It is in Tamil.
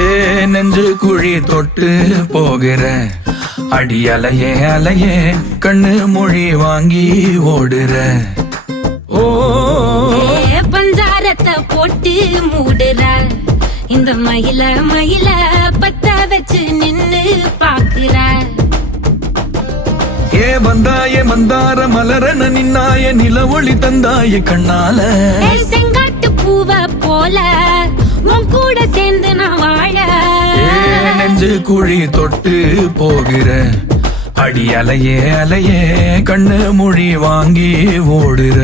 ஏ நெஞ்சு குழி தொட்டு போகிற அடி அலையே அலையே கண்ணு மொழி வாங்கி ஓடுற. ஓ பஞ்சாரத்தை போட்டு மூடுற இந்த மயில மயில பத்த வச்சு நின்னு பாக்குற. ஏ வந்தாய மந்தார மலரன நின்னாய நில ஒளி தந்தாய கண்ணால. செங்காட்டு பூவ போல உன் கூட சேர்ந்து நான் வாழ. நெஞ்சு குழி தொட்டு போகிற அடி அலையே அலையே கண்ணு மொழி வாங்கி ஓடுற.